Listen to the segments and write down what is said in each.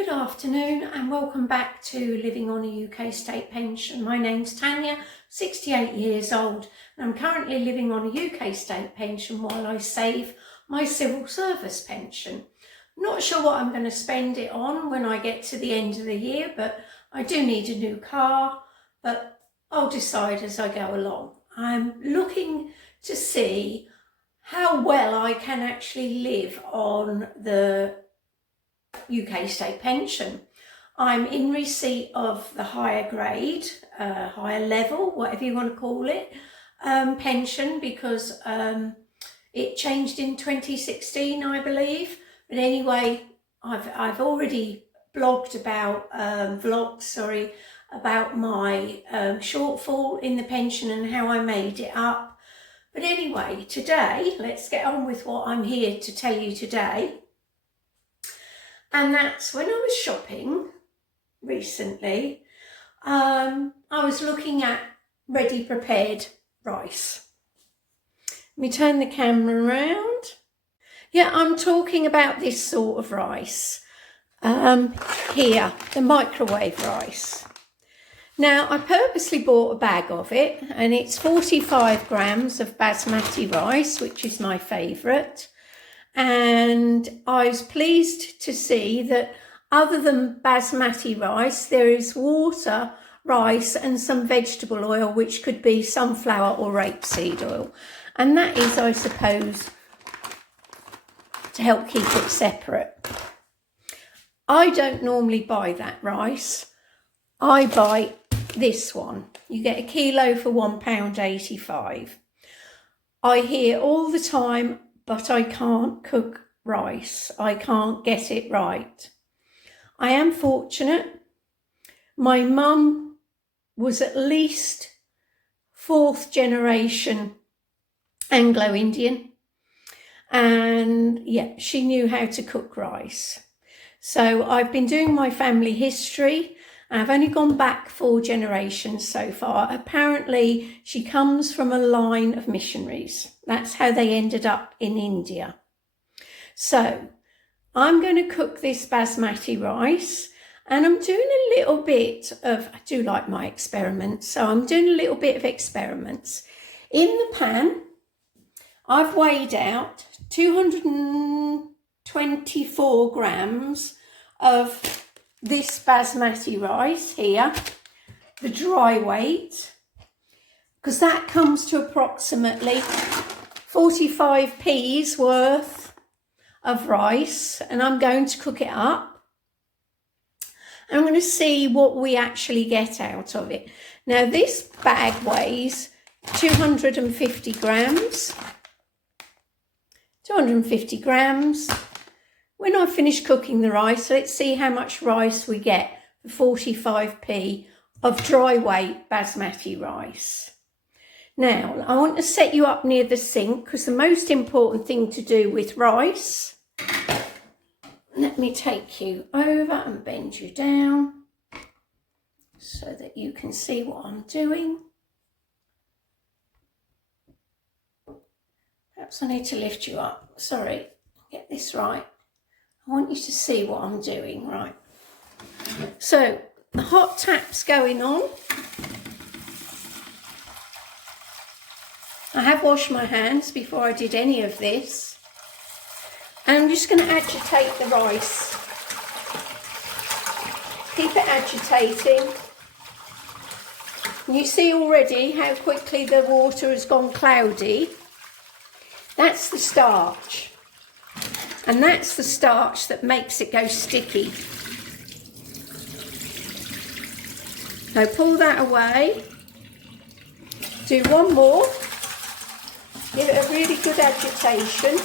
Good afternoon and welcome back to Living on a UK State Pension. My name's Tania, 68 years old, and I'm currently living on a UK State Pension while I save my civil service pension. Not sure what I'm going to spend it on when I get to the end of the year, but I do need a new car, but I'll decide as I go along. I'm looking to see how well I can actually live on the UK State Pension. I'm in receipt of the higher grade, higher level, whatever you want to call it, pension, because it changed in 2016, I believe. But anyway, I've already blogged about, about my shortfall in the pension and how I made it up. But anyway, today, let's get on with what I'm here to tell you today. And that's when I was shopping recently, I was looking at ready prepared rice. Let me turn the camera around. Yeah, I'm talking about this sort of rice. Here, the microwave rice. Now, I purposely bought a bag of it, and it's 45 grams of basmati rice, which is my favourite. And I was pleased to see that other than basmati rice, there is water, rice and some vegetable oil, which could be sunflower or rapeseed oil. And that is, I suppose, to help keep it separate. I don't normally buy that rice. I buy this one. You get a kilo for £1.85. I hear all the time, but I can't cook rice. I can't get it right. I am fortunate. My mum was at least 4th generation Anglo-Indian. And yeah, she knew how to cook rice. So I've been doing my family history. I've only gone back 4 generations so far. Apparently, she comes from a line of missionaries. That's how they ended up in India. So, I'm going to cook this basmati rice, and I'm doing a little bit of, I do like my experiments, so I'm doing a little bit of experiments. In the pan, I've weighed out 224 grams of this basmati rice here, the dry weight, because that comes to approximately 45p's worth of rice, and I'm going to cook it up. I'm going to see what we actually get out of it. Now this bag weighs 250 grams. 250 grams. When I finish cooking the rice, let's see how much rice we get for 45p of dry weight basmati rice. Now, I want to set you up near the sink, because the most important thing to do with rice, let me take you over and bend you down so that you can see what I'm doing. Perhaps I need to lift you up. Sorry, get this right. I want you to see what I'm doing, right? So, the hot tap's going on. I have washed my hands before I did any of this. And I'm just going to agitate the rice. Keep it agitating. And you see already how quickly the water has gone cloudy. That's the starch. And that's the starch that makes it go sticky. Now pull that away. Do one more. Give it a really good agitation.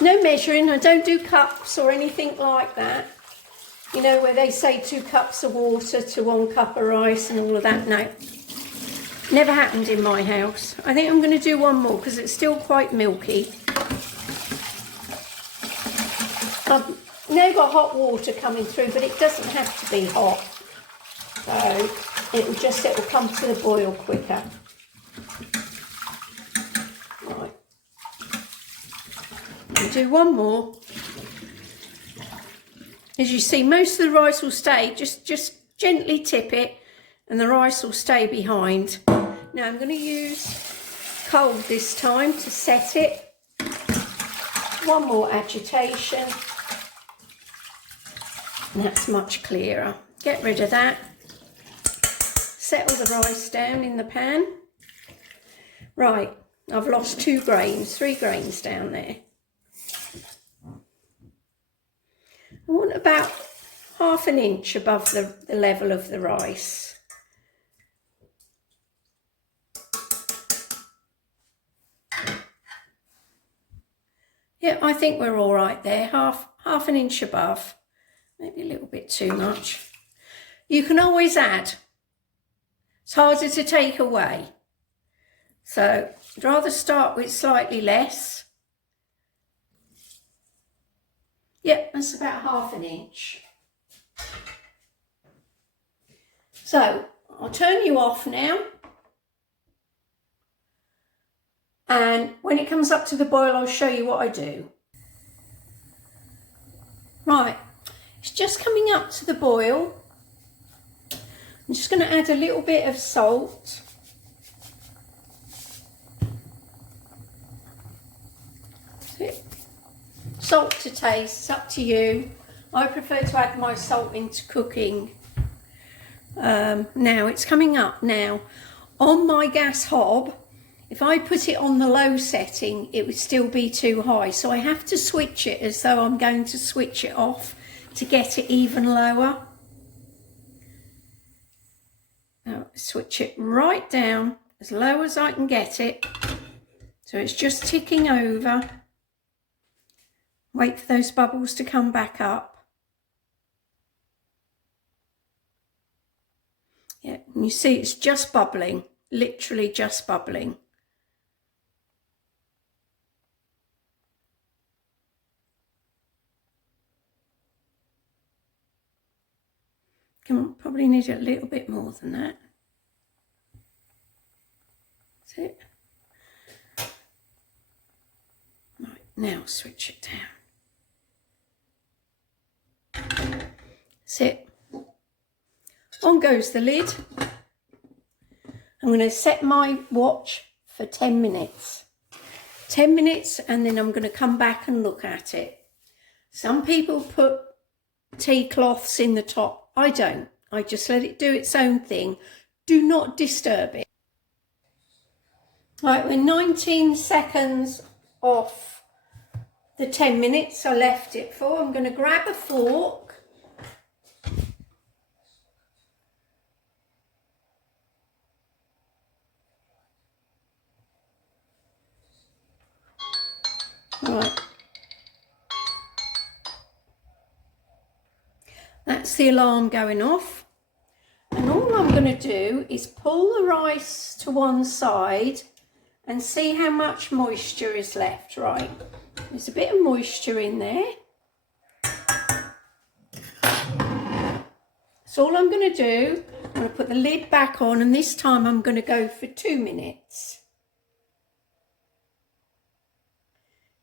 No measuring. I don't do cups or anything like that. You know, where they say 2 cups of water to 1 cup of rice and all of that. No, never happened in my house. I think I'm going to do one more because it's still quite milky. I've now got hot water coming through, but it doesn't have to be hot. So it'll come to the boil quicker. do one more. As you see, most of the rice will stay. Just gently tip it and the rice will stay behind. Now I'm going to use cold this time to set it. One more agitation. And that's much clearer. Get rid of that. Settle the rice down in the pan. Right, I've lost 3 grains down there. I want about ½ an inch above the level of the rice. Yeah, I think we're all right there, half an inch above, maybe a little bit too much. You can always add. It's harder to take away. So I'd rather start with slightly less. Yep, that's about ½ an inch. So I'll turn you off now. And when it comes up to the boil, I'll show you what I do. Right, it's just coming up to the boil. I'm just going to add a little bit of salt. Salt to taste, it's up to you. I prefer to add my salt into cooking. Now it's coming up now. On my gas hob, if I put it on the low setting, it would still be too high. So I have to switch it as though I'm going to switch it off to get it even lower. Now switch it right down as low as I can get it. So it's just ticking over. Wait for those bubbles to come back up. Yeah, and you see it's just bubbling, literally just bubbling. Probably need a little bit more than that. That's it. Right, now switch it down. That's it. On goes the lid. I'm going to set my watch for 10 minutes. 10 minutes and then I'm going to come back and look at it. Some people put tea cloths in the top. I don't. I just let it do its own thing. Do not disturb it. Right, we're 19 seconds off the 10 minutes I left it for. I'm going to grab a fork. Right. That's the alarm going off. And all I'm going to do is pull the rice to one side and see how much moisture is left. Right, there's a bit of moisture in there. So all I'm going to do, I'm going to put the lid back on, and this time I'm going to go for 2 minutes.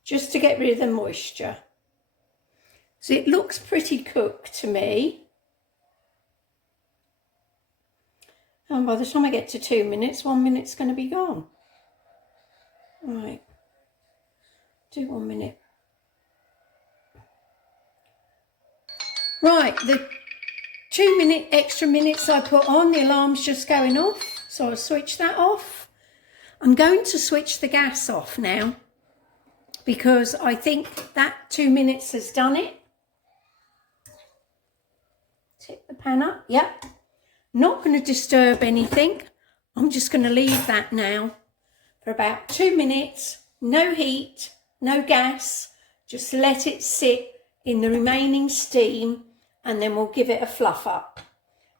Just to get rid of the moisture. So it looks pretty cooked to me. And by the time I get to 2 minutes, 1 minute's going to be gone. Right, do 1 minute. Right, the 2 extra minutes I put on, the alarm's just going off. So I'll switch that off. I'm going to switch the gas off now because I think that 2 minutes has done it. Tip the pan up, yep. Not going to disturb anything. I'm just going to leave that now for about 2 minutes. No heat, no gas. Just let it sit in the remaining steam and then we'll give it a fluff up.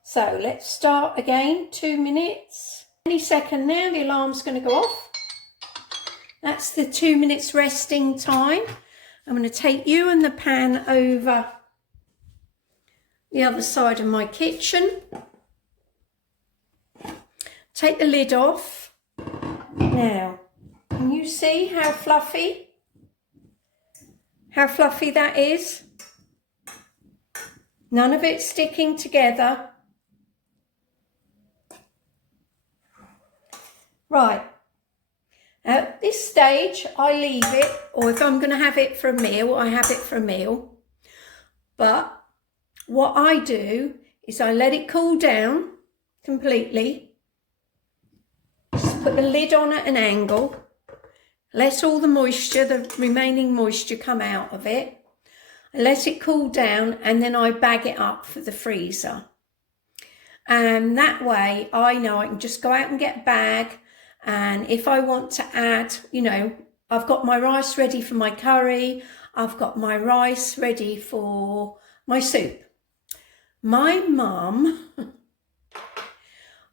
So let's start again, 2 minutes. Any second now, the alarm's going to go off. That's the 2 minutes resting time. I'm going to take you and the pan over the other side of my kitchen. Take the lid off. Now, can you see how fluffy? how fluffy that is? None of it sticking together. Right, at this stage I leave it, or if I'm going to have it for a meal, I have it for a meal. But what I do is I let it cool down completely. Just put the lid on at an angle. Let all the moisture, the remaining moisture, come out of it. I let it cool down and then I bag it up for the freezer. And that way I know I can just go out and get a bag. And if I want to add, you know, I've got my rice ready for my curry. I've got my rice ready for my soup. My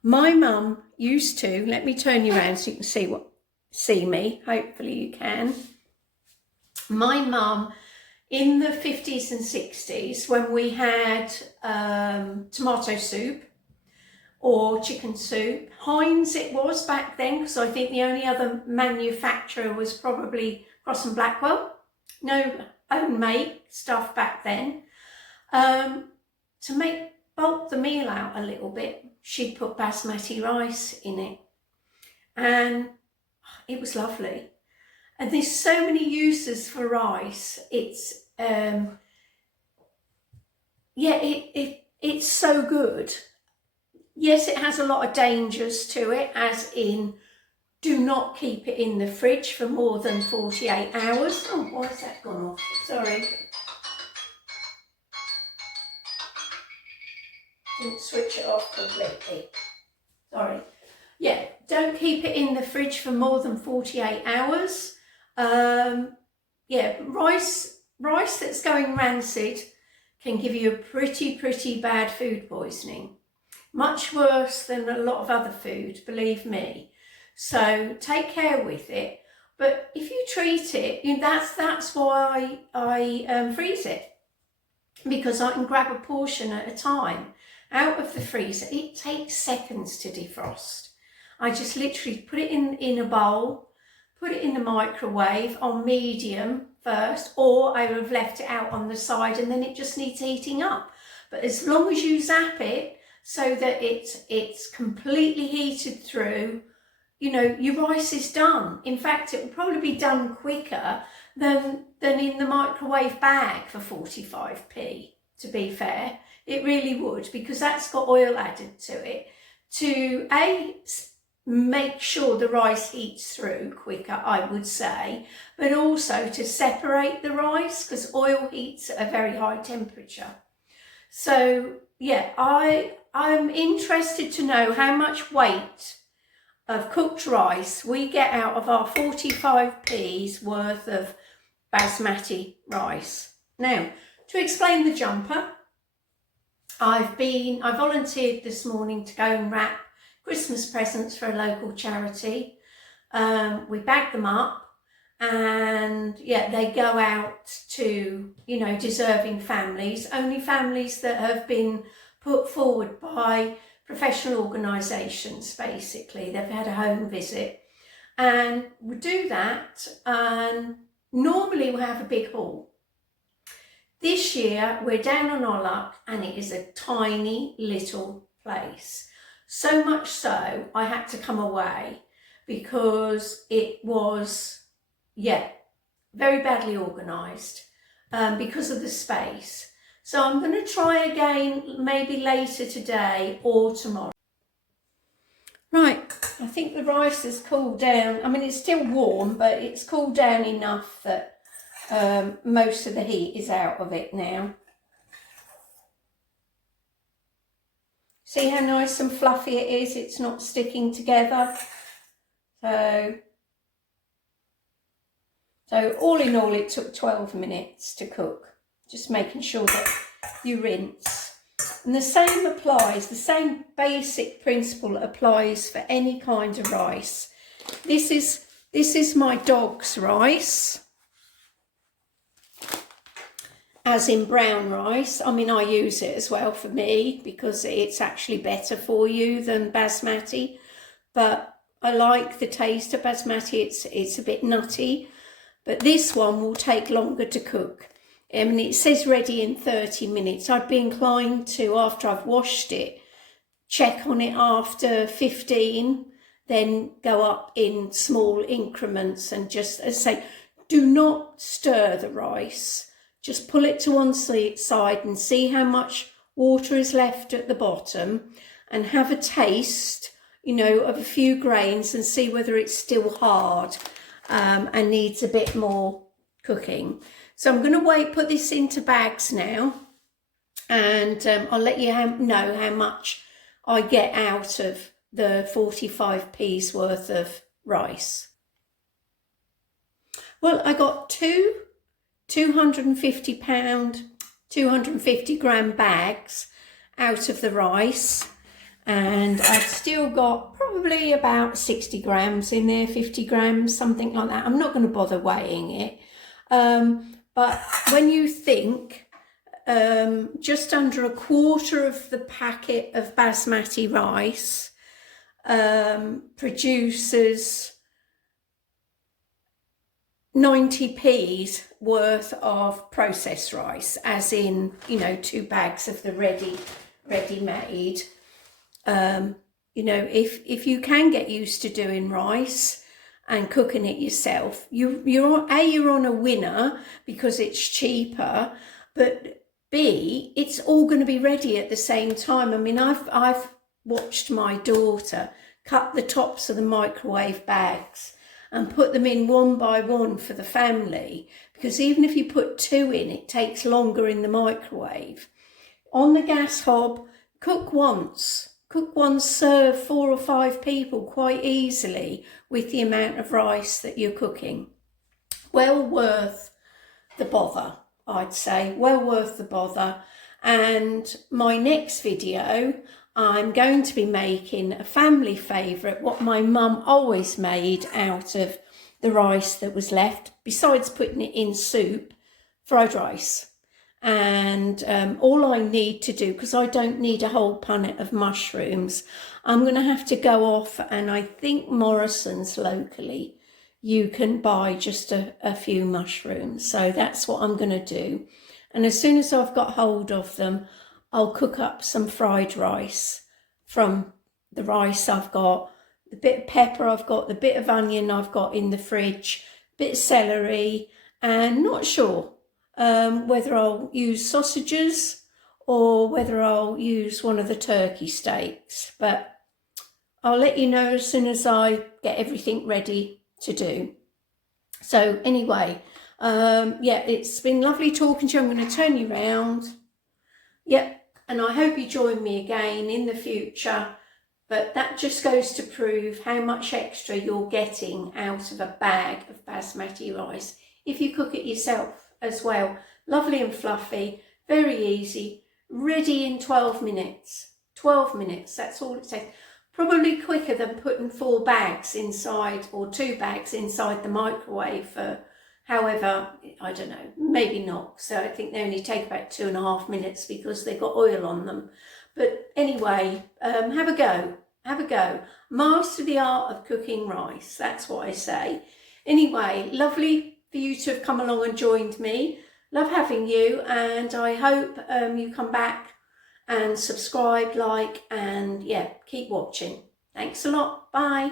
mum used to, let me turn you around so you can see me, hopefully you can. My mum, in the 50s and 60s, when we had tomato soup or chicken soup, Heinz it was back then, because I think the only other manufacturer was probably Cross and Blackwell. No own make stuff back then. To bulk the meal out a little bit, she'd put basmati rice in it, and it was lovely. And there's so many uses for rice. It's it's so good. Yes, it has a lot of dangers to it, as in, do not keep it in the fridge for more than 48 hours. Oh, why has that gone off? Sorry. Didn't switch it off completely. Sorry. Yeah, don't keep it in the fridge for more than 48 hours. Yeah, rice that's going rancid can give you a pretty bad food poisoning. Much worse than a lot of other food, believe me. So take care with it. But if you treat it, that's why I freeze it, because I can grab a portion at a time out of the freezer. It takes seconds to defrost. I just literally put it in a bowl, put it in the microwave on medium first, or I would have left it out on the side and then it just needs heating up. But as long as you zap it so that it's completely heated through, you know, your rice is done. In fact, it will probably be done quicker than in the microwave bag for 45p, to be fair. It really would, because that's got oil added to it to make sure the rice heats through quicker, I would say, but also to separate the rice, because oil heats at a very high temperature. So yeah, I'm interested to know how much weight of cooked rice we get out of our 45p's worth of basmati rice. Now, to explain the jumper, I volunteered this morning to go and wrap Christmas presents for a local charity. We bag them up, and yeah, they go out to, you know, deserving families, only families that have been put forward by professional organisations, basically. They've had a home visit, and we do that, and normally we have a big haul. This year we're down on our luck, and it is a tiny little place. So much so I had to come away because it was, yeah, very badly organised because of the space. So I'm going to try again maybe later today or tomorrow. Right, I think the rice has cooled down. I mean, it's still warm, but it's cooled down enough that most of the heat is out of it now. See how nice and fluffy it is? It's not sticking together. So all in all, it took 12 minutes to cook. Just making sure that you rinse. And the same applies, the same basic principle applies for any kind of rice. This is my dog's rice, as in brown rice. I mean, I use it as well for me because it's actually better for you than basmati. But I like the taste of basmati. It's a bit nutty. but this one will take longer to cook. I mean, it says ready in 30 minutes. I'd be inclined to, after I've washed it, check on it after 15, then go up in small increments and just, as I say, do not stir the rice. Just pull it to one side and see how much water is left at the bottom, and have a taste, you know, of a few grains and see whether it's still hard and needs a bit more cooking. So I'm going to put this into bags now, and I'll let you know how much I get out of the 45p's worth of rice. Well, I got two 250 gram bags out of the rice, and I've still got probably about 60 grams in there, 50 grams, something like that. I'm not going to bother weighing it. But when you think just under a quarter of the packet of basmati rice produces 90p's worth of processed rice, as in, you know, 2 bags of the ready-made. You know, if you can get used to doing rice and cooking it yourself, you're on a winner because it's cheaper, but B, it's all going to be ready at the same time. I mean, I've watched my daughter cut the tops of the microwave bags and put them in one by one for the family, because even if you put 2 in, it takes longer in the microwave. On the gas hob, cook once, serve 4 or 5 people quite easily with the amount of rice that you're cooking. Well worth the bother, I'd say, well worth the bother. And my next video, I'm going to be making a family favourite, what my mum always made out of the rice that was left, besides putting it in soup, fried rice. And all I need to do, because I don't need a whole punnet of mushrooms, I'm going to have to go off, and I think Morrison's locally, you can buy just a few mushrooms. So that's what I'm going to do. And as soon as I've got hold of them, I'll cook up some fried rice from the rice I've got, the bit of pepper I've got, the bit of onion I've got in the fridge, bit of celery, and not sure whether I'll use sausages or whether I'll use one of the turkey steaks. But I'll let you know as soon as I get everything ready to do. So anyway, yeah, it's been lovely talking to you. I'm going to turn you round. Yep. And I hope you join me again in the future. But that just goes to prove how much extra you're getting out of a bag of basmati rice if you cook it yourself as well. Lovely and fluffy, very easy, ready in 12 minutes. 12 minutes, that's all it takes. Probably quicker than putting 4 bags inside, or 2 bags inside the microwave for, however, I don't know, maybe not. So I think they only take about 2.5 minutes because they've got oil on them. But anyway, have a go. Master the art of cooking rice. That's what I say. Anyway, lovely for you to have come along and joined me. Love having you, and I hope you come back and subscribe, like, and yeah, keep watching. Thanks a lot. Bye.